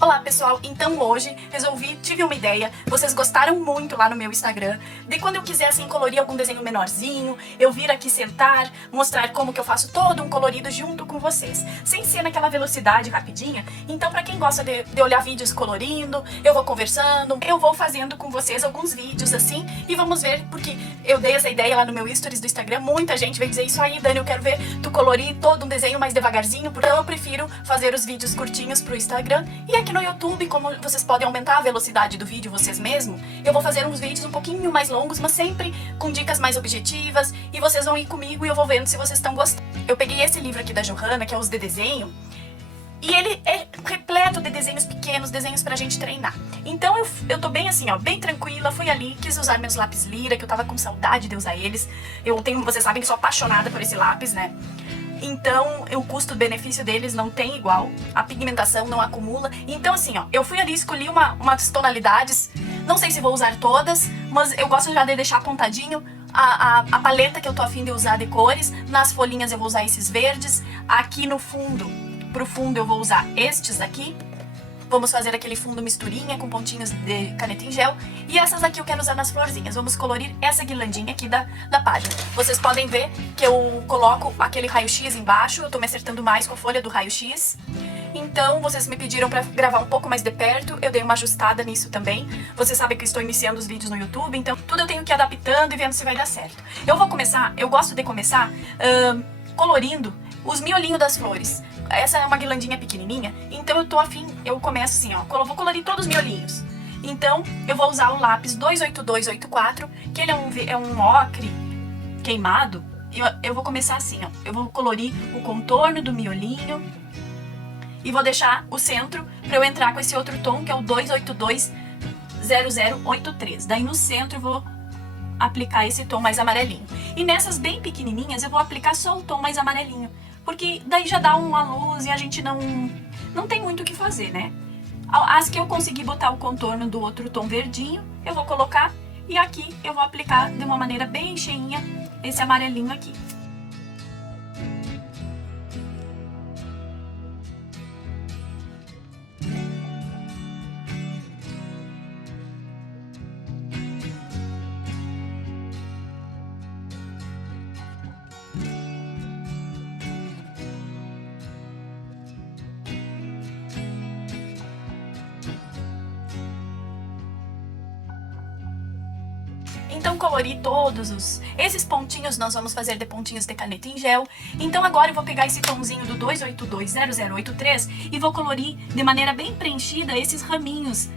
Olá pessoal, então hoje tive uma ideia, vocês gostaram muito lá no meu Instagram, de quando eu quiser assim colorir algum desenho menorzinho, eu vir aqui sentar, mostrar como que eu faço todo um colorido junto com vocês, sem ser naquela velocidade rapidinha. Então pra quem gosta de olhar vídeos colorindo, eu vou conversando, eu vou fazendo com vocês alguns vídeos assim, e vamos ver, porque eu dei essa ideia lá no meu stories do Instagram, muita gente veio dizer isso aí, Dani, eu quero ver tu colorir todo um desenho mais devagarzinho, porque eu prefiro fazer os vídeos curtinhos pro Instagram. E aqui no YouTube, como vocês podem aumentar a velocidade do vídeo vocês mesmos, eu vou fazer uns vídeos um pouquinho mais longos, mas sempre com dicas mais objetivas, e vocês vão ir comigo e eu vou vendo se vocês estão gostando. Eu peguei esse livro aqui da Johanna, que é os de desenho, e ele é repleto de desenhos pequenos, desenhos pra gente treinar. Então eu tô bem assim, ó, bem tranquila, fui ali, quis usar meus lápis lira, que eu tava com saudade de usar eles. Vocês sabem que sou apaixonada por esse lápis, né? Então, o custo-benefício deles não tem igual, a pigmentação não acumula. Então, assim, ó, eu fui ali, escolhi umas tonalidades, não sei se vou usar todas, mas eu gosto já de deixar apontadinho a paleta que eu tô a fim de usar de cores. Nas folhinhas eu vou usar esses verdes, aqui no fundo, pro fundo eu vou usar estes aqui. Vamos fazer aquele fundo misturinha com pontinhos de caneta em gel. E essas aqui eu quero usar nas florzinhas. Vamos colorir essa guirlandinha aqui da página. Vocês podem ver que eu coloco aquele raio-x embaixo. Eu tô me acertando mais com a folha do raio-x. Então, vocês me pediram pra gravar um pouco mais de perto. Eu dei uma ajustada nisso também. Vocês sabem que eu estou iniciando os vídeos no YouTube. Então, tudo eu tenho que ir adaptando e vendo se vai dar certo. Eu gosto de começar colorindo os miolinhos das flores. Essa é uma guirlandinha pequenininha, então eu tô afim, eu começo assim, ó, vou colorir todos os miolinhos. Então, eu vou usar o lápis 28284, que ele é um ocre queimado. Eu vou começar assim, ó, eu vou colorir o contorno do miolinho e vou deixar o centro pra eu entrar com esse outro tom, que é o 2820083. Daí no centro eu vou aplicar esse tom mais amarelinho. E nessas bem pequenininhas eu vou aplicar só o tom mais amarelinho, porque daí já dá uma luz e a gente não tem muito o que fazer, né? As que eu conseguir botar o contorno do outro tom verdinho, eu vou colocar, e aqui eu vou aplicar de uma maneira bem cheinha esse amarelinho aqui. Então colori todos esses pontinhos, nós vamos fazer de pontinhos de caneta em gel. Então agora eu vou pegar esse tomzinho do 2820083 e vou colorir de maneira bem preenchida esses raminhos.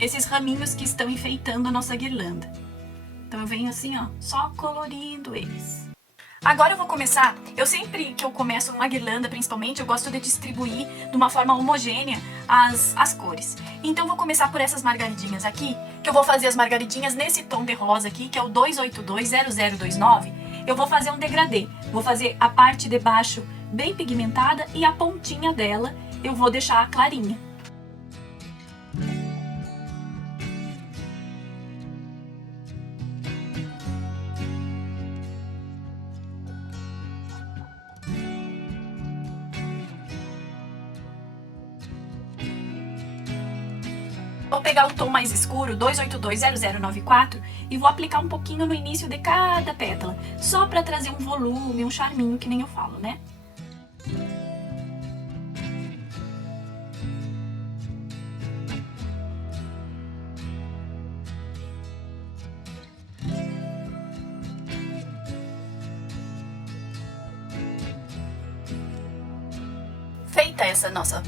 Esses raminhos que estão enfeitando a nossa guirlanda. Então eu venho assim, ó, só colorindo eles. Agora eu vou começar, sempre que eu começo uma guirlanda principalmente, eu gosto de distribuir de uma forma homogênea as cores. Então eu vou começar por essas margaridinhas aqui, que eu vou fazer as margaridinhas nesse tom de rosa aqui, que é o 2820029. Eu vou fazer um degradê, vou fazer a parte de baixo bem pigmentada e a pontinha dela eu vou deixar clarinha. Vou pegar o tom mais escuro, 2820094, e vou aplicar um pouquinho no início de cada pétala, só pra trazer um volume, um charminho, que nem eu falo, né? Feita essa nossa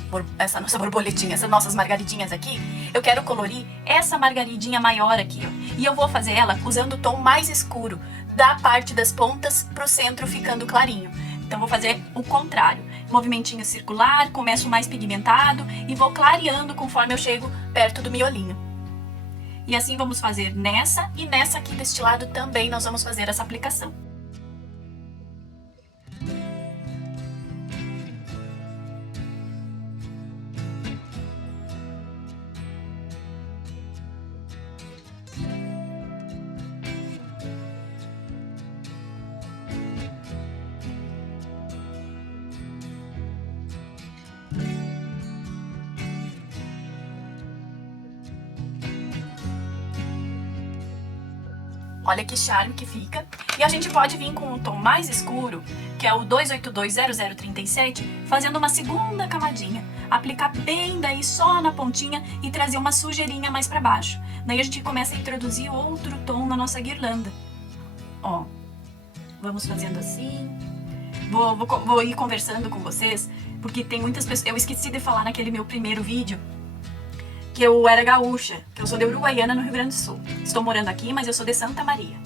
borboletinha, essas nossas margaridinhas aqui, eu quero colorir essa margaridinha maior aqui, ó. E eu vou fazer ela usando o tom mais escuro, da parte das pontas pro centro ficando clarinho. Então vou fazer o contrário, movimentinho circular, começo mais pigmentado e vou clareando conforme eu chego perto do miolinho. E assim vamos fazer nessa e nessa aqui deste lado também nós vamos fazer essa aplicação. Olha que charme que fica. E a gente pode vir com um tom mais escuro, que é o 2820037, fazendo uma segunda camadinha. Aplicar bem daí só na pontinha e trazer uma sujeirinha mais pra baixo. Daí a gente começa a introduzir outro tom na nossa guirlanda. Ó, vamos fazendo assim. Vou ir conversando com vocês, porque tem muitas pessoas... Eu esqueci de falar naquele meu primeiro vídeo que eu era gaúcha, que eu sou de Uruguaiana, no Rio Grande do Sul. Estou morando aqui, mas eu sou de Santa Maria.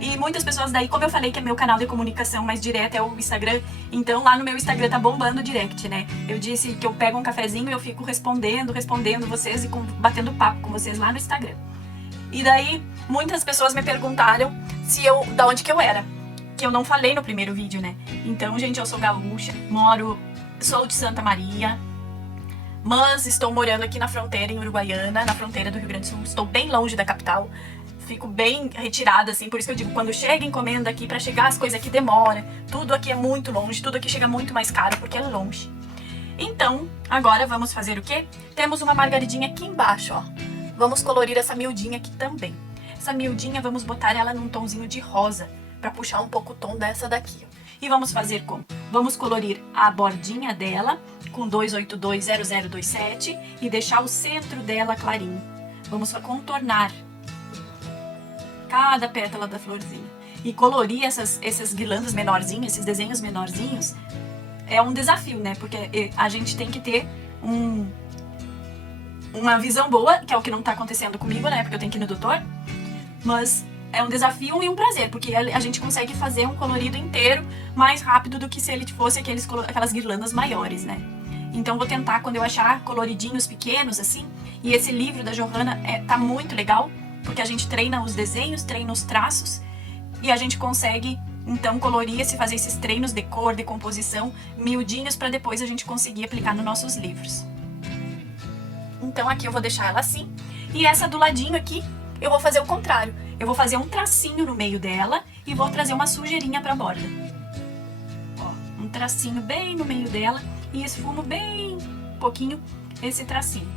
E muitas pessoas daí, como eu falei que é meu canal de comunicação mais direta é o Instagram, então lá no meu Instagram tá bombando o direct, né? Eu disse que eu pego um cafezinho e eu fico respondendo vocês e batendo papo com vocês lá no Instagram. E daí, muitas pessoas me perguntaram da onde que eu era, que eu não falei no primeiro vídeo, né? Então, gente, eu sou gaúcha, sou de Santa Maria, mas estou morando aqui na fronteira, em Uruguaiana, na fronteira do Rio Grande do Sul. Estou bem longe da capital, fico bem retirada, assim, por isso que eu digo, quando chega encomenda aqui, pra chegar as coisas aqui demora, tudo aqui é muito longe, tudo aqui chega muito mais caro, porque é longe. Então, agora vamos fazer o quê? Temos uma margaridinha aqui embaixo, ó. Vamos colorir essa miudinha aqui também. Essa miudinha, vamos botar ela num tomzinho de rosa, pra puxar um pouco o tom dessa daqui, ó. E vamos fazer como? Vamos colorir a bordinha dela com 2820027 e deixar o centro dela clarinho. Vamos contornar cada pétala da florzinha. E colorir essas guirlandas menorzinhas, esses desenhos menorzinhos, é um desafio, né? Porque a gente tem que ter uma visão boa, que é o que não tá acontecendo comigo, né? Porque eu tenho que ir no doutor. Mas é um desafio e um prazer, porque a gente consegue fazer um colorido inteiro mais rápido do que se ele fosse aquelas guirlandas maiores, né? Então vou tentar, quando eu achar coloridinhos pequenos, assim. E esse livro da Johanna tá muito legal, porque a gente treina os desenhos, treina os traços, e a gente consegue, então, fazer esses treinos de cor, de composição, miudinhos, para depois a gente conseguir aplicar nos nossos livros. Então aqui eu vou deixar ela assim, e essa do ladinho aqui, eu vou fazer o contrário. Eu vou fazer um tracinho no meio dela e vou trazer uma sujeirinha pra borda. Ó, um tracinho bem no meio dela e esfumo bem pouquinho esse tracinho.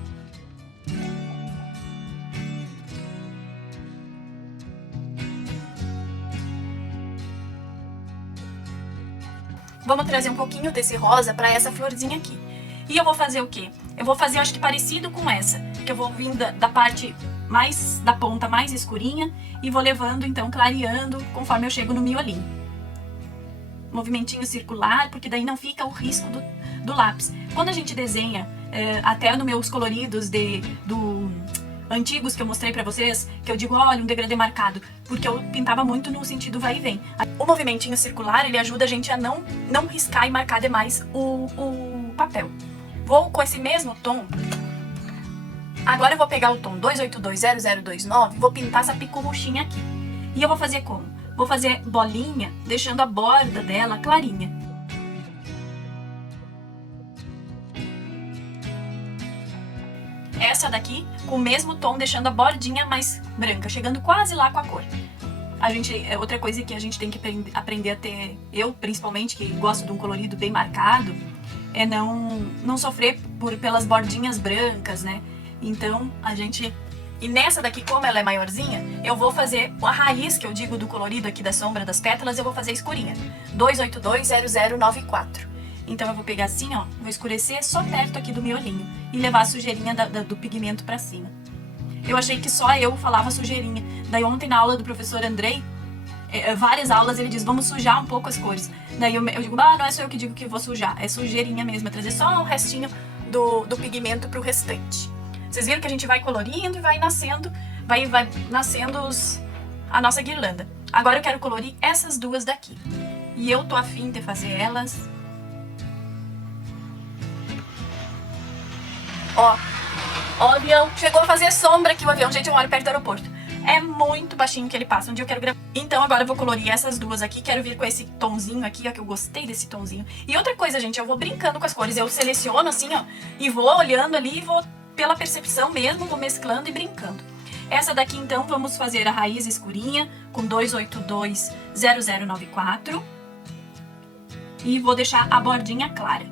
Vamos trazer um pouquinho desse rosa pra essa florzinha aqui. E eu vou fazer o quê? Eu vou fazer, acho que parecido com essa, que eu vou vir da parte da ponta mais escurinha e vou levando, então, clareando conforme eu chego no miolinho. Movimentinho circular, porque daí não fica o risco do lápis. Quando a gente desenha, até nos meus coloridos antigos que eu mostrei pra vocês, que eu digo, olha, um degradê marcado, porque eu pintava muito no sentido vai e vem. O movimentinho circular, ele ajuda a gente a não riscar e marcar demais o papel. Vou com esse mesmo tom. Agora eu vou pegar o tom 2820029 e vou pintar essa picorruchinha aqui. E eu vou fazer como? Vou fazer bolinha, deixando a borda dela clarinha. Essa daqui, com o mesmo tom, deixando a bordinha mais branca, chegando quase lá com a cor. Outra coisa que a gente tem que aprender a ter, eu principalmente, que gosto de um colorido bem marcado, é não sofrer pelas bordinhas brancas, né? Então, E nessa daqui, como ela é maiorzinha, eu vou fazer a raiz, que eu digo do colorido aqui da sombra das pétalas, eu vou fazer escurinha. 2820094. Então eu vou pegar assim, ó, vou escurecer só perto aqui do miolinho e levar a sujeirinha do pigmento pra cima. Eu achei que só eu falava sujeirinha. Daí ontem na aula do professor Andrei, várias aulas ele diz, vamos sujar um pouco as cores. Daí eu digo, não é só eu que digo que vou sujar, é sujeirinha mesmo, é trazer só o restinho do pigmento pro restante. Vocês viram que a gente vai colorindo e vai nascendo a nossa guirlanda. Agora eu quero colorir essas duas daqui. E eu tô afim de fazer elas. Ó, o avião chegou a fazer sombra aqui, o avião. Gente, eu moro perto do aeroporto. É muito baixinho que ele passa, um dia eu quero gravar. Então agora eu vou colorir essas duas aqui, quero vir com esse tonzinho aqui, ó, que eu gostei desse tonzinho. E outra coisa, gente, eu vou brincando com as cores, eu seleciono assim, ó, e vou olhando ali e vou, pela percepção mesmo, vou mesclando e brincando. Essa daqui, então, vamos fazer a raiz escurinha com 2820094 e vou deixar a bordinha clara.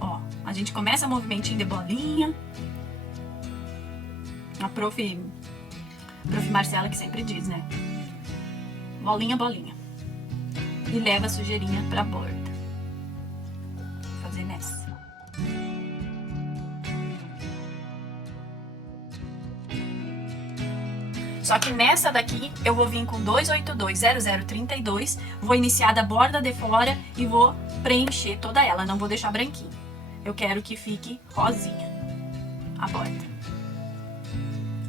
Ó, a gente começa movimentinho de bolinha. A prof Prof. Marcela que sempre diz, né? Bolinha, bolinha. E leva a sujeirinha pra borda. Vou fazer nessa. Só que nessa daqui eu vou vir com 2820032, vou iniciar da borda de fora e vou preencher toda ela, não vou deixar branquinho. Eu quero que fique rosinha a borda.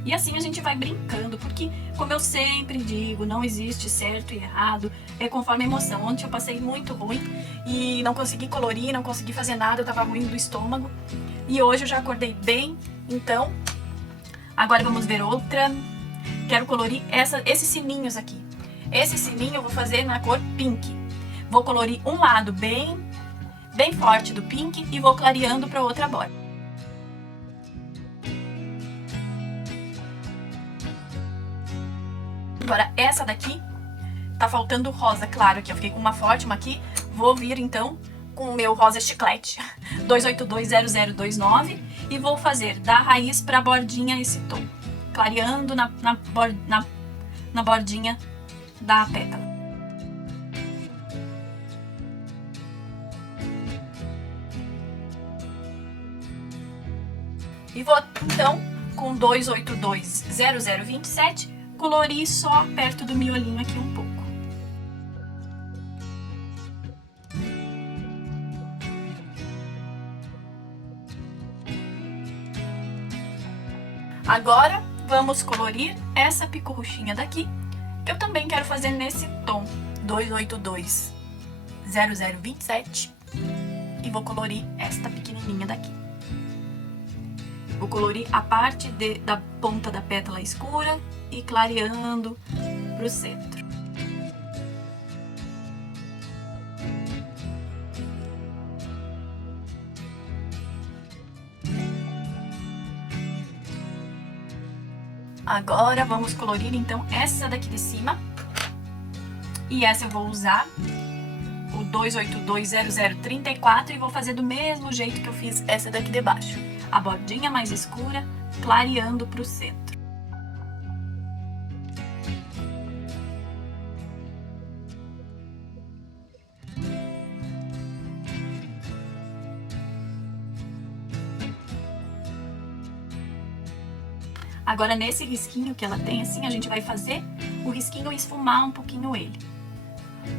E assim a gente vai brincando, porque, como eu sempre digo, não existe certo e errado, é conforme a emoção. Ontem eu passei muito ruim e não consegui colorir, não consegui fazer nada, eu tava ruim do estômago. E hoje eu já acordei bem, então agora vamos ver outra. Quero colorir esses sininhos aqui. Esse sininho eu vou fazer na cor pink. Vou colorir um lado bem forte do pink e vou clareando para outra borda. Agora essa daqui tá faltando rosa, claro, aqui eu fiquei com uma forte, uma aqui. Vou vir então com o meu rosa chiclete 2820029 e vou fazer da raiz para a bordinha esse tom, clareando na bordinha da pétala. E vou então com 2820027 colorir só perto do miolinho aqui um pouco. Agora vamos colorir essa picorruchinha daqui, que eu também quero fazer nesse tom 2820027 e vou colorir esta pequenininha daqui. Vou colorir a parte da ponta da pétala escura e clareando pro centro. Agora vamos colorir então essa daqui de cima. E essa eu vou usar o 2820034 e vou fazer do mesmo jeito que eu fiz essa daqui de baixo. A bordinha mais escura, clareando pro centro. Agora nesse risquinho que ela tem assim, a gente vai fazer o risquinho e esfumar um pouquinho ele.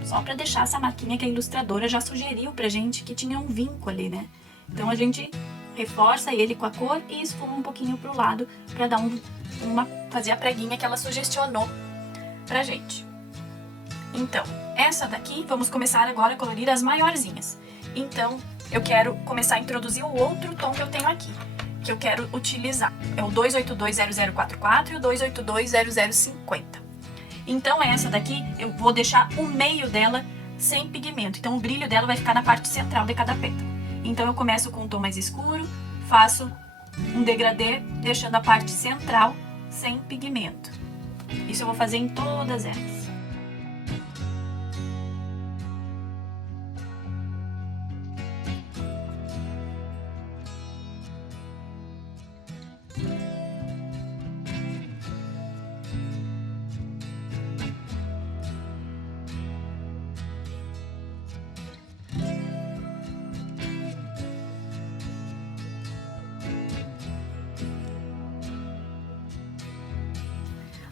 Só pra deixar essa marquinha que a ilustradora já sugeriu pra gente que tinha um vinco ali, né? Então a gente reforça ele com a cor e esfuma um pouquinho pro lado pra dar fazer a preguinha que ela sugestionou pra gente. Então, essa daqui, vamos começar agora a colorir as maiorzinhas. Então, eu quero começar a introduzir o outro tom que eu tenho aqui, que eu quero utilizar. É o 2820044 e o 2820050. Então, essa daqui, eu vou deixar o meio dela sem pigmento. Então, o brilho dela vai ficar na parte central de cada pétala. Então, eu começo com um tom mais escuro, faço um degradê, deixando a parte central sem pigmento. Isso eu vou fazer em todas elas.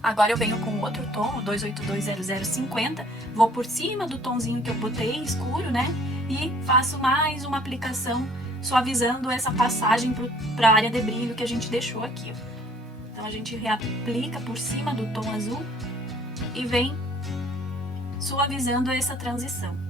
Agora eu venho com outro tom, o 2820050, vou por cima do tomzinho que eu botei escuro, né? E faço mais uma aplicação, suavizando essa passagem para a área de brilho que a gente deixou aqui, ó. Então a gente reaplica por cima do tom azul e vem suavizando essa transição.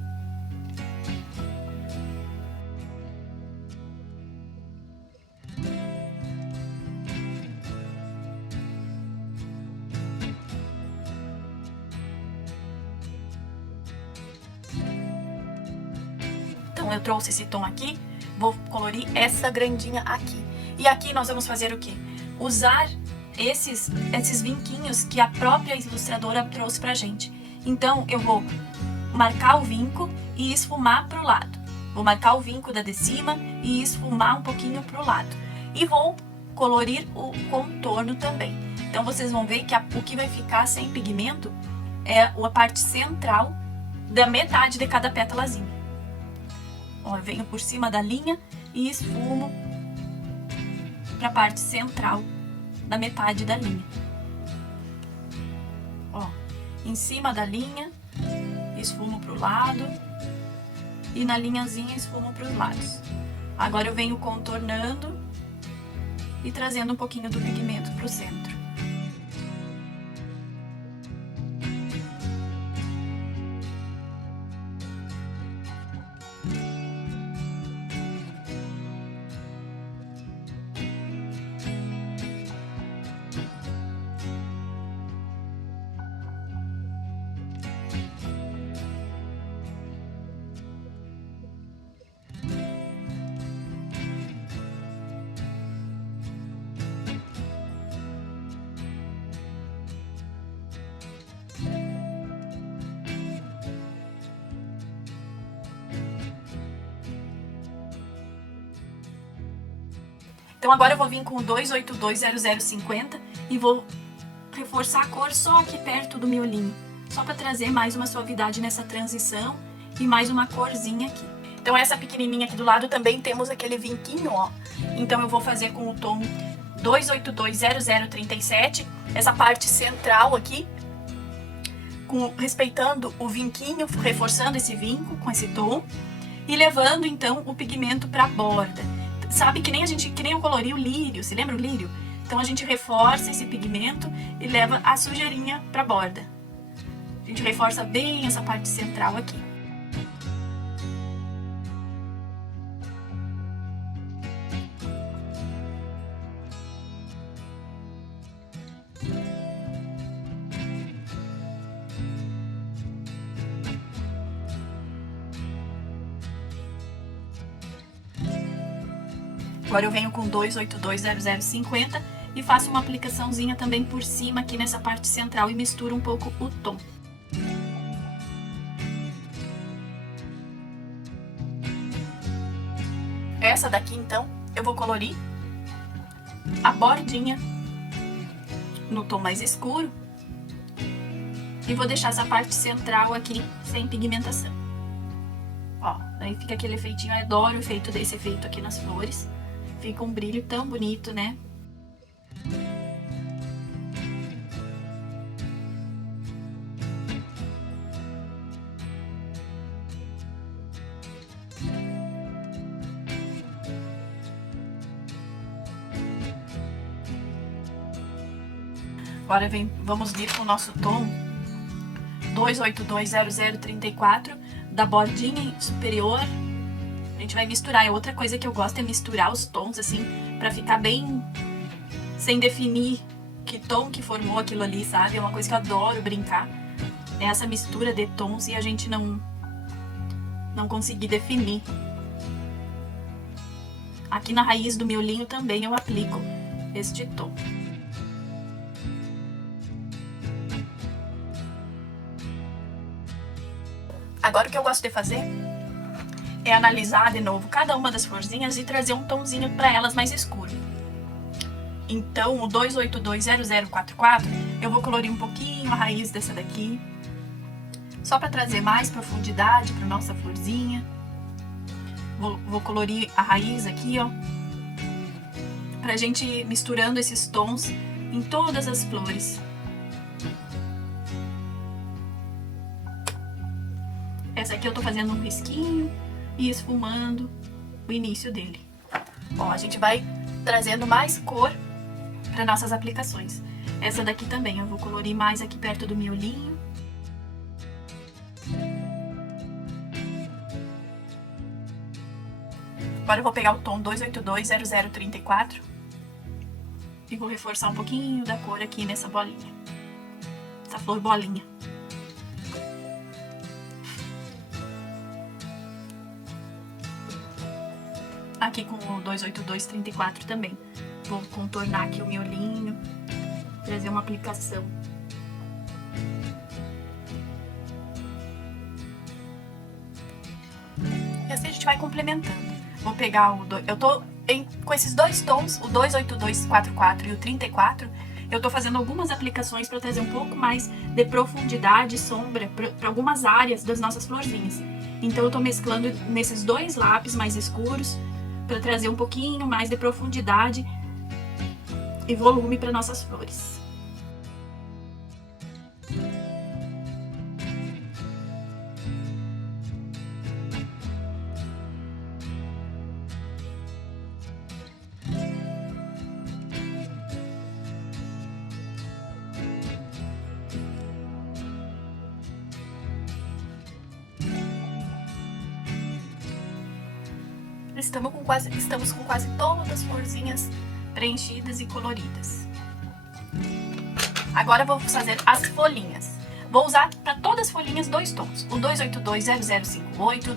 Então eu trouxe esse tom aqui, vou colorir essa grandinha aqui. E aqui nós vamos fazer o quê? Usar esses vinquinhos que a própria ilustradora trouxe pra gente. Então eu vou marcar o vinco e esfumar pro lado. Vou marcar o vinco da de cima e esfumar um pouquinho pro lado. E vou colorir o contorno também. Então vocês vão ver que o que vai ficar sem pigmento é a parte central da metade de cada pétalazinho. Ó, eu venho por cima da linha e esfumo para a parte central da metade da linha. Ó, em cima da linha, esfumo para o lado e na linhazinha esfumo para os lados. Agora eu venho contornando e trazendo um pouquinho do pigmento para o centro. Então agora eu vou vir com o 2820050 e vou reforçar a cor só aqui perto do miolinho, só para trazer mais uma suavidade nessa transição e mais uma corzinha aqui. Então essa pequenininha aqui do lado também temos aquele vinquinho, ó. Então eu vou fazer com o tom 2820037, essa parte central aqui, respeitando o vinquinho, reforçando esse vinco com esse tom e levando então o pigmento para a borda. Sabe que nem eu colori o lírio, se lembra o lírio? Então a gente reforça esse pigmento e leva a sujeirinha para a borda. A gente reforça bem essa parte central aqui. Agora eu venho com 2820050 e faço uma aplicaçãozinha também por cima aqui nessa parte central e misturo um pouco o tom. Essa daqui então eu vou colorir a bordinha no tom mais escuro e vou deixar essa parte central aqui sem pigmentação. Ó, daí fica aquele efeitinho, eu adoro o efeito desse efeito aqui nas flores. Fica um brilho tão bonito, né? Agora vamos vir com o nosso tom 2820034 da bordinha superior. A gente vai misturar. Outra coisa que eu gosto é misturar os tons, assim, pra ficar bem sem definir que tom que formou aquilo ali, sabe? É uma coisa que eu adoro brincar. É essa mistura de tons e a gente não conseguir definir. Aqui na raiz do miolinho também eu aplico este tom. Agora o que eu gosto de fazer é analisar de novo cada uma das florzinhas e trazer um tomzinho para elas mais escuro. Então o 2820044 eu vou colorir um pouquinho a raiz dessa daqui, só para trazer mais profundidade para nossa florzinha. Vou colorir a raiz aqui, ó, pra gente ir misturando esses tons em todas as flores. Essa aqui eu tô fazendo um risquinho e esfumando o início dele. Ó, a gente vai trazendo mais cor para nossas aplicações. Essa daqui também eu vou colorir mais aqui perto do miolinho. Agora eu vou pegar o tom 2820034 e vou reforçar um pouquinho da cor aqui nessa bolinha. Essa flor bolinha. Aqui com o 28234 também. Vou contornar aqui o miolinho, trazer uma aplicação. E assim a gente vai complementando. Vou pegar eu tô Com esses dois tons, o 28244 e o 34, eu tô fazendo algumas aplicações para trazer um pouco mais de profundidade e sombra para algumas áreas das nossas florzinhas. Então eu tô mesclando nesses dois lápis mais escuros para trazer um pouquinho mais de profundidade e volume para nossas flores. Estamos com quase todas as florzinhas preenchidas e coloridas. Agora vou fazer as folhinhas. Vou usar para todas as folhinhas dois tons, o 2820058, o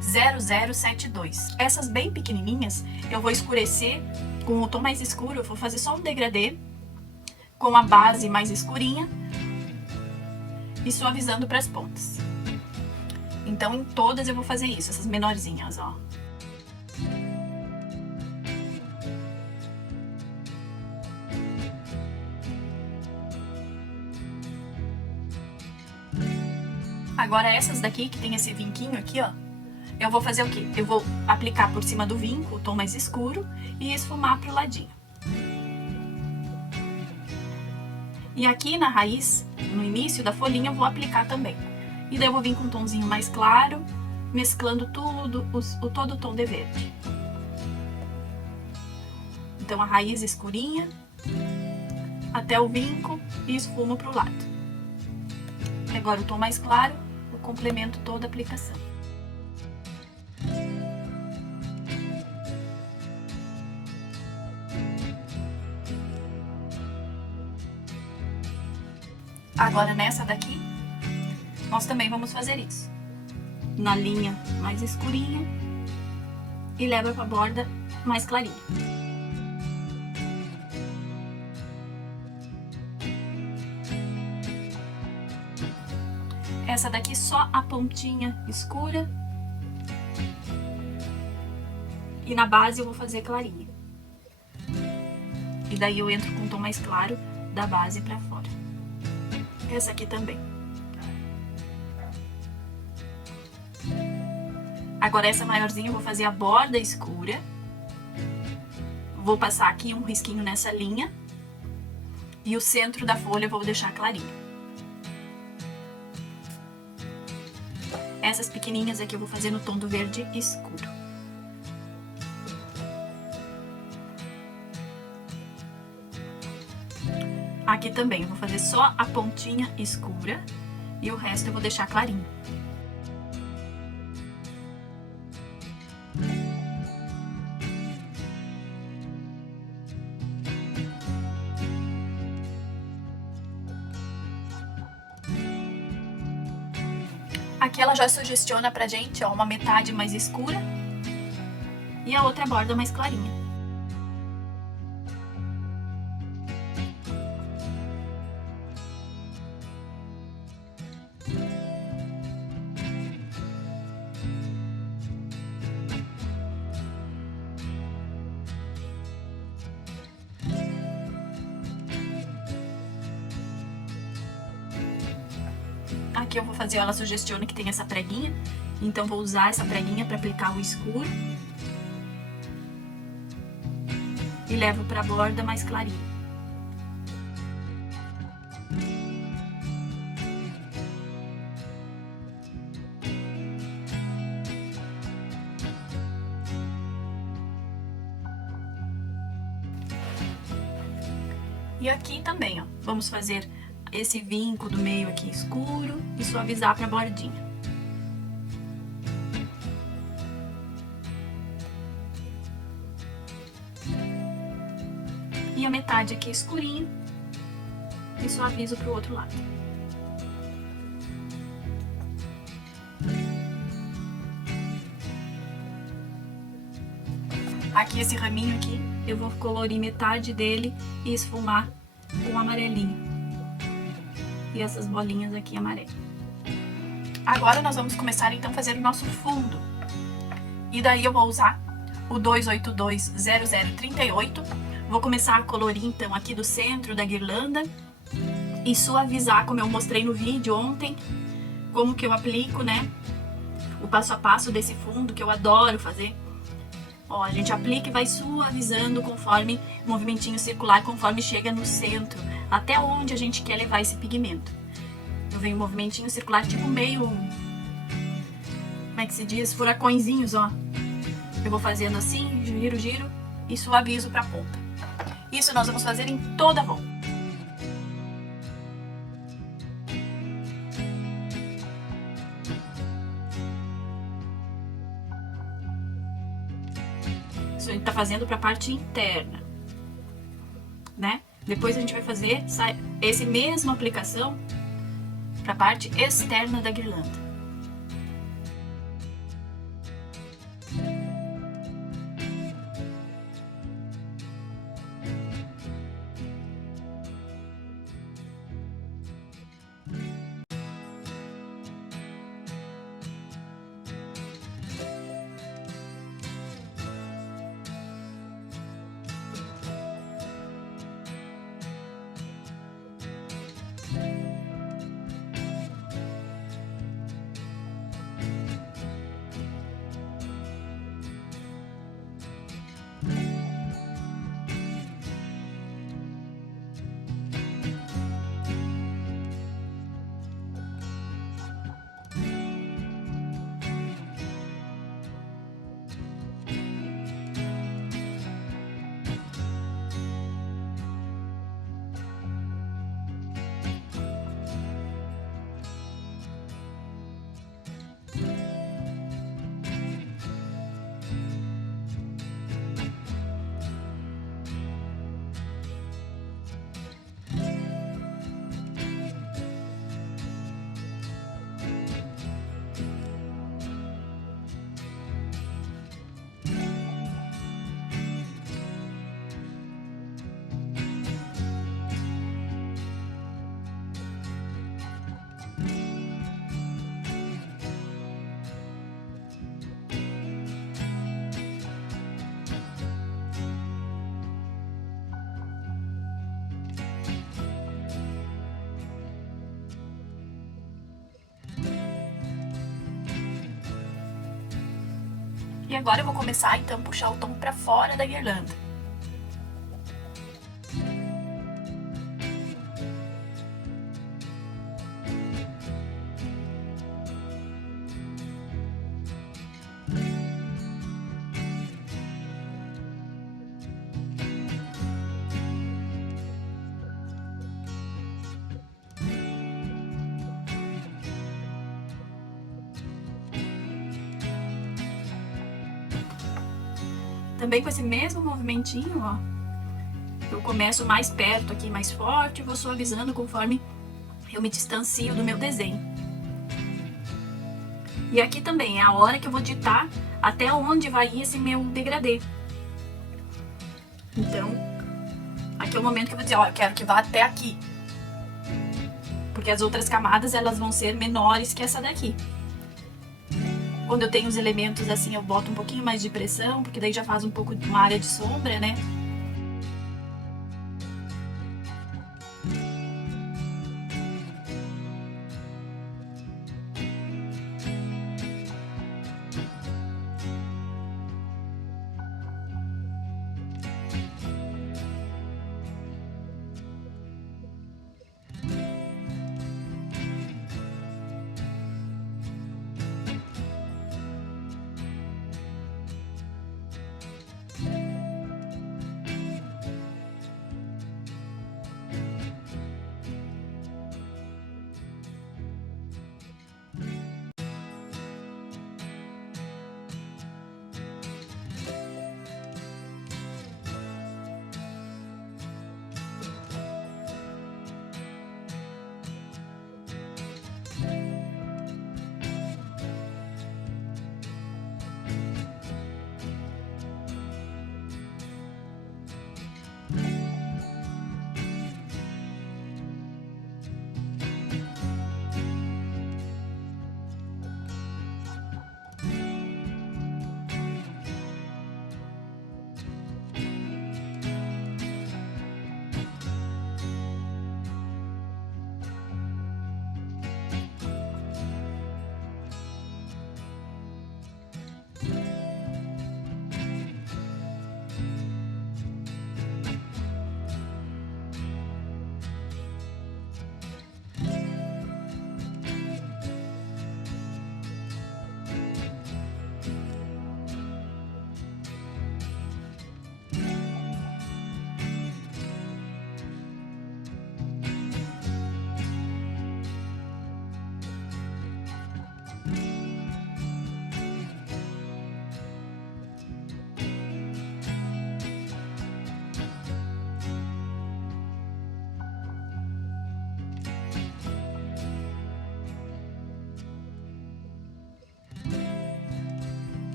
2820072. Essas bem pequenininhas eu vou escurecer com o tom mais escuro, eu vou fazer só um degradê com a base mais escurinha e suavizando para as pontas. Então em todas eu vou fazer isso, essas menorzinhas, ó. Agora essas daqui, que tem esse vinquinho aqui, ó, eu vou fazer o quê? Eu vou aplicar por cima do vinco, o tom mais escuro, e esfumar pro ladinho. E aqui na raiz, no início da folhinha, eu vou aplicar também. E daí eu vou vir com um tomzinho mais claro, mesclando tudo, todo o tom de verde. Então a raiz escurinha, até o vinco, e esfumo pro lado. E agora o tom mais claro, eu complemento toda a aplicação. Agora nessa daqui, nós também vamos fazer isso. Na linha mais escurinha e leva para a borda mais clarinha. Essa daqui só a pontinha escura. E na base eu vou fazer clarinha. E daí eu entro com um tom mais claro da base para fora. Essa aqui também. Agora essa maiorzinha eu vou fazer a borda escura. Vou passar aqui um risquinho nessa linha. E o centro da folha eu vou deixar clarinho. Essas pequenininhas aqui eu vou fazer no tom do verde escuro. Aqui também eu vou fazer só a pontinha escura e o resto eu vou deixar clarinho. Aqui ela já sugestiona pra gente, ó, uma metade mais escura e a outra borda mais clarinha. Aqui eu vou fazer, ela sugestiona que tem essa preguinha, então vou usar essa preguinha para aplicar o escuro. E levo para a borda mais clarinha. E aqui também, ó, vamos fazer esse vinco do meio aqui escuro e suavizar para a bordinha. E a metade aqui escurinho e suavizo para o outro lado. Aqui esse raminho aqui, eu vou colorir metade dele e esfumar com amarelinho. E essas bolinhas aqui amarelas. Agora nós vamos começar então a fazer o nosso fundo. E daí eu vou usar o 2820038. Vou começar a colorir então aqui do centro da guirlanda e suavizar, como eu mostrei no vídeo ontem, como que eu aplico, né, o passo a passo desse fundo que eu adoro fazer. Ó, a gente aplica e vai suavizando conforme o movimentinho circular, conforme chega no centro, até onde a gente quer levar esse pigmento. Eu venho um movimentinho circular, tipo meio, como é que se diz, furacõezinhos, ó. Eu vou fazendo assim, giro, giro e suavizo pra ponta. Isso nós vamos fazer em toda a volta. Isso a gente tá fazendo pra parte interna, né? Depois a gente vai fazer essa mesma aplicação pra parte externa da guirlanda. E agora eu vou começar então a puxar o tom pra fora da guirlanda. Também com esse mesmo movimentinho, ó, eu começo mais perto aqui, mais forte, e vou suavizando conforme eu me distancio do meu desenho. E aqui também é a hora que eu vou ditar até onde vai ir esse meu degradê. Então, aqui é o momento que eu vou dizer, ó, eu quero que vá até aqui. Porque as outras camadas, elas vão ser menores que essa daqui. Quando eu tenho os elementos assim, eu boto um pouquinho mais de pressão, porque daí já faz um pouco de uma área de sombra, né?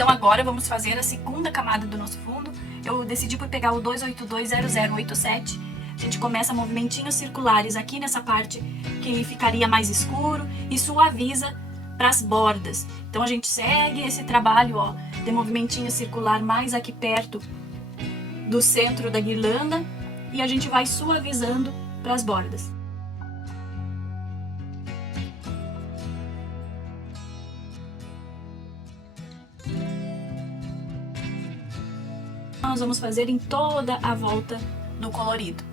Então agora vamos fazer a segunda camada do nosso fundo. Eu decidi por pegar o 2820087. A gente começa movimentinhos circulares aqui nessa parte que ficaria mais escuro e suaviza para as bordas. Então a gente segue esse trabalho, ó, de movimentinho circular mais aqui perto do centro da guirlanda e a gente vai suavizando para as bordas. Nós vamos fazer em toda a volta do colorido.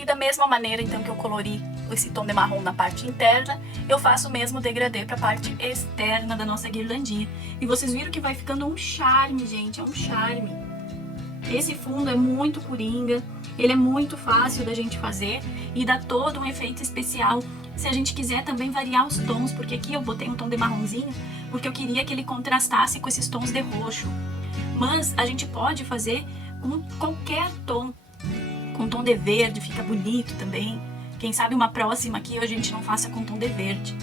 E da mesma maneira, então, que eu colori esse tom de marrom na parte interna, eu faço o mesmo degradê para a parte externa da nossa guirlandinha. E vocês viram que vai ficando um charme, gente, é um charme. Esse fundo é muito coringa, ele é muito fácil da gente fazer e dá todo um efeito especial. Se a gente quiser também variar os tons, porque aqui eu botei um tom de marronzinho, porque eu queria que ele contrastasse com esses tons de roxo. Mas a gente pode fazer com qualquer tom. Com tom de verde fica bonito também. Quem sabe uma próxima aqui a gente não faça com tom de verde,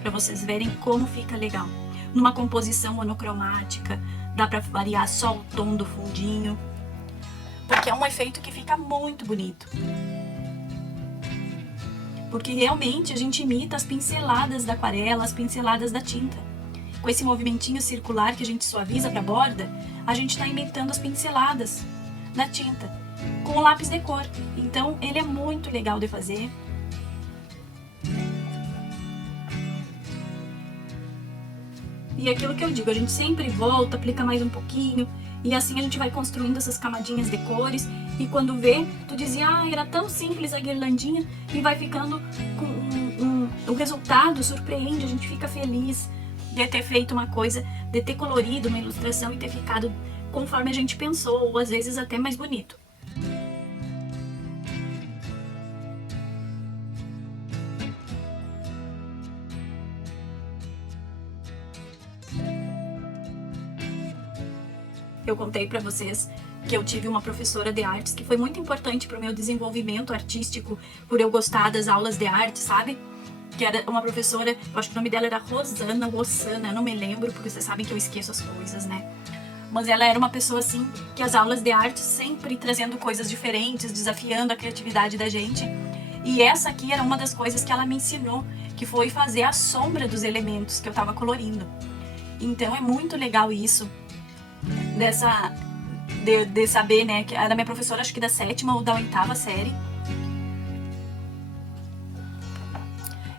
para vocês verem como fica legal. Numa composição monocromática, dá para variar só o tom do fundinho, porque é um efeito que fica muito bonito. Porque realmente a gente imita as pinceladas da aquarela, as pinceladas da tinta. Com esse movimentinho circular que a gente suaviza para a borda, a gente está imitando as pinceladas da tinta com o lápis de cor. Então ele é muito legal de fazer. E aquilo que eu digo, a gente sempre volta, aplica mais um pouquinho, e assim a gente vai construindo essas camadinhas de cores, e quando vê, tu dizia, ah, era tão simples a guirlandinha, e vai ficando com o resultado surpreende, a gente fica feliz de ter feito uma coisa, de ter colorido uma ilustração e ter ficado conforme a gente pensou, ou às vezes até mais bonito. Eu contei para vocês que eu tive uma professora de artes que foi muito importante para o meu desenvolvimento artístico, por eu gostar das aulas de arte, sabe? Que era uma professora, eu acho que o nome dela era Rosana, eu não me lembro, porque vocês sabem que eu esqueço as coisas, né? mas ela era uma pessoa assim, que as aulas de arte sempre trazendo coisas diferentes, desafiando a criatividade da gente. E essa aqui era uma das coisas que ela me ensinou, que foi fazer a sombra dos elementos que eu tava colorindo. Então é muito legal isso, de saber, né, que era minha professora, acho que da 7ª ou da 8ª série.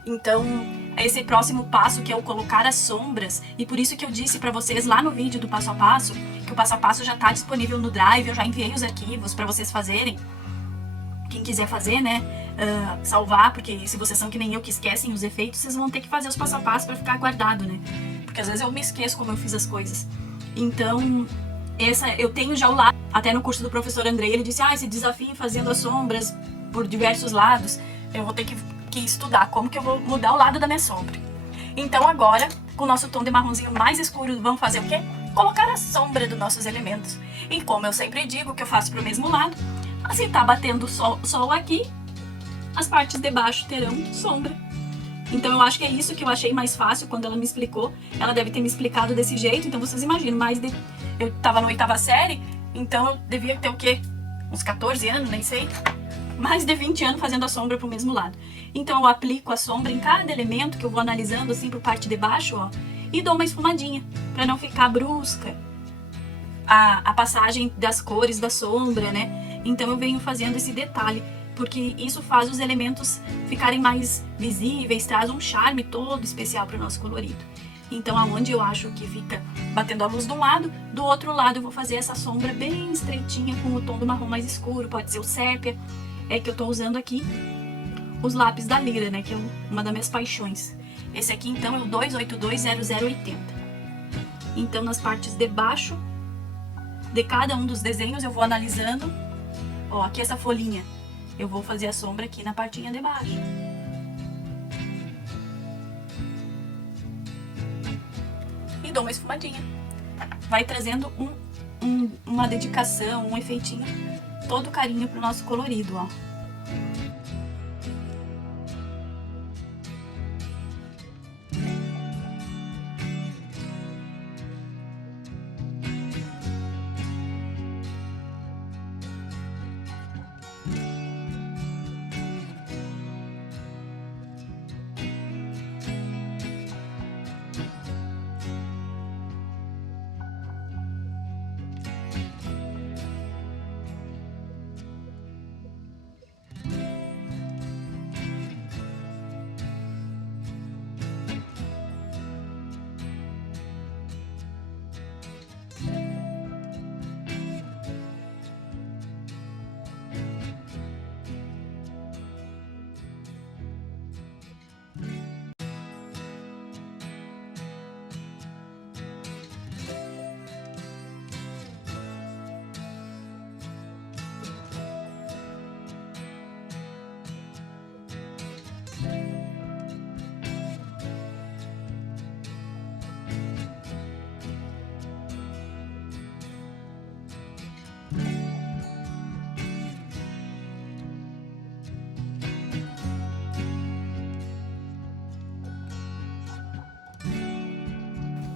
Então, esse próximo passo, que é o colocar as sombras, e por isso que eu disse pra vocês lá no vídeo do passo a passo, que o passo a passo já tá disponível no Drive, eu já enviei os arquivos pra vocês fazerem. Quem quiser fazer, né, salvar, porque se vocês são que nem eu, que esquecem os efeitos, vocês vão ter que fazer os passo a passo pra ficar guardado, né, porque às vezes eu me esqueço como eu fiz as coisas. Então, eu tenho já o lado, até no curso do professor Andrei, ele disse, esse desafio fazendo as sombras por diversos lados, eu vou ter que estudar como que eu vou mudar o lado da minha sombra. Então agora, com o nosso tom de marronzinho mais escuro, vamos fazer o quê? Colocar a sombra dos nossos elementos. E como eu sempre digo que eu faço pro mesmo lado, assim tá batendo o sol aqui, as partes de baixo terão sombra. Então eu acho que é isso que eu achei mais fácil quando ela me explicou. Ela deve ter me explicado desse jeito, então vocês imaginam, eu tava na 8ª série, então eu devia ter o quê? Uns 14 anos, nem sei. Mais de 20 anos fazendo a sombra pro mesmo lado. Então eu aplico a sombra em cada elemento que eu vou analisando assim por parte de baixo, ó, e dou uma esfumadinha, pra não ficar brusca a passagem das cores da sombra, né? Então eu venho fazendo esse detalhe, porque isso faz os elementos ficarem mais visíveis, traz um charme todo especial pro nosso colorido. Então aonde eu acho que fica batendo a luz de um lado, do outro lado eu vou fazer essa sombra bem estreitinha com o tom do marrom mais escuro, pode ser o sépia, que eu tô usando aqui os lápis da Lyra, né, que é uma das minhas paixões. Esse aqui então é o 2820080. Então nas partes de baixo de cada um dos desenhos eu vou analisando, ó, aqui essa folhinha, eu vou fazer a sombra aqui na partinha de baixo. E dou uma esfumadinha. Vai trazendo uma dedicação, um efeitinho, todo carinho pro nosso colorido, ó.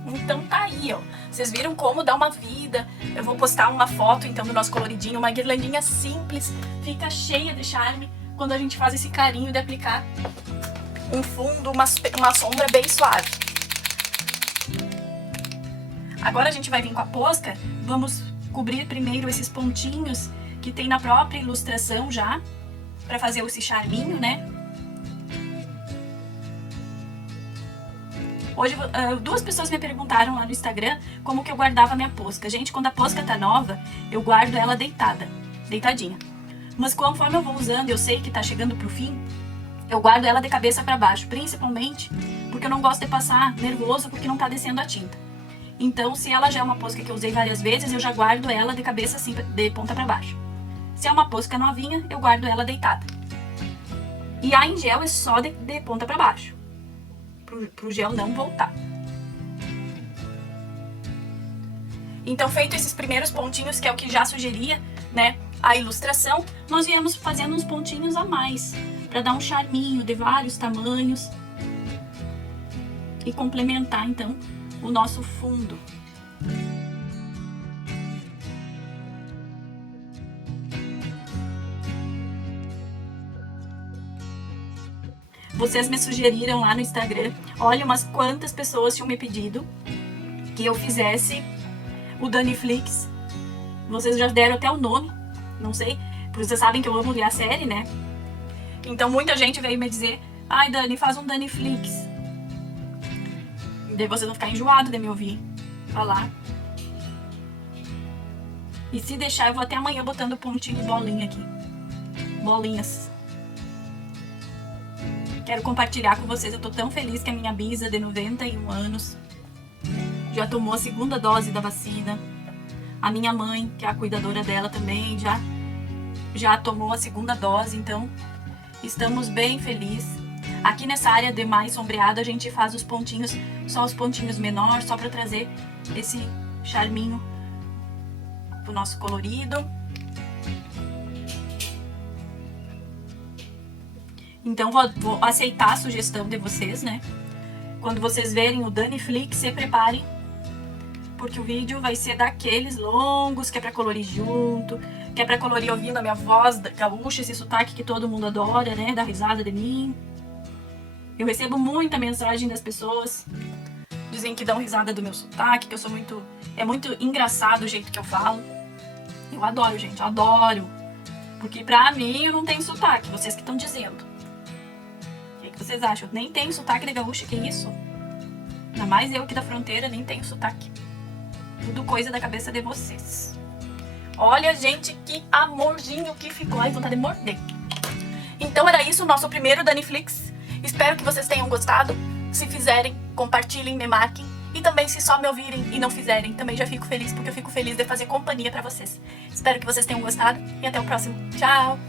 Então tá aí, ó. Vocês viram como dá uma vida. Eu vou postar uma foto, então, do nosso coloridinho. Uma guirlandinha simples. Fica cheia de charme quando a gente faz esse carinho de aplicar um fundo, uma sombra bem suave. Agora a gente vai vir com a posca. Vamos cobrir primeiro esses pontinhos que tem na própria ilustração já, pra fazer esse charminho, né? Hoje, duas pessoas me perguntaram lá no Instagram como que eu guardava minha posca. Gente, quando a posca tá nova, eu guardo ela deitadinha. Mas conforme eu vou usando, eu sei que tá chegando pro fim, eu guardo ela de cabeça pra baixo, principalmente porque eu não gosto de passar nervoso porque não tá descendo a tinta. Então, se ela já é uma posca que eu usei várias vezes, eu já guardo ela de cabeça assim, de ponta pra baixo. Se é uma posca novinha, eu guardo ela deitada. E a em gel é só de ponta pra baixo, pro gel não voltar. Então, feito esses primeiros pontinhos, que é o que já sugeria, né, a ilustração, nós viemos fazendo uns pontinhos a mais, para dar um charminho de vários tamanhos e complementar, então, o nosso fundo. Vocês me sugeriram lá no Instagram. Olha, umas quantas pessoas tinham me pedido que eu fizesse o Daniflix. Vocês já deram até o nome, não sei. Porque vocês sabem que eu amo ver a série, né? Então muita gente veio me dizer: ai, Dani, faz um Daniflix. E daí vocês vão ficar enjoados de me ouvir falar. E se deixar, eu vou até amanhã botando pontinho de bolinha aqui. Bolinhas. Quero compartilhar com vocês. Eu tô tão feliz que a minha bisa de 91 anos já tomou a segunda dose da vacina. A minha mãe, que é a cuidadora dela também, já tomou a segunda dose. Então, estamos bem felizes. Aqui nessa área de mais sombreado, a gente faz os pontinhos, só os pontinhos menores, só para trazer esse charminho pro nosso colorido. Então vou aceitar a sugestão de vocês, né? Quando vocês verem o Daniflix, se preparem, porque o vídeo vai ser daqueles longos, que é pra colorir junto, que é pra colorir ouvindo a minha voz gaúcha, esse sotaque que todo mundo adora, né? Dar risada de mim. Eu recebo muita mensagem das pessoas, dizem que dão risada do meu sotaque, que eu sou muito... É muito engraçado o jeito que eu falo. Eu adoro, gente, eu adoro. Porque pra mim eu não tenho sotaque, vocês que estão dizendo. O que vocês acham? Eu nem tenho sotaque de gaúcha, que isso? Ainda mais eu aqui da fronteira nem tenho sotaque. Tudo coisa da cabeça de vocês. Olha, gente, que amorzinho que ficou. Ai, vontade de morder. Então era isso, o nosso primeiro Daniflix. Espero que vocês tenham gostado. Se fizerem, compartilhem, me marquem. E também, se só me ouvirem e não fizerem, também já fico feliz, porque eu fico feliz de fazer companhia pra vocês. Espero que vocês tenham gostado e até o próximo. Tchau!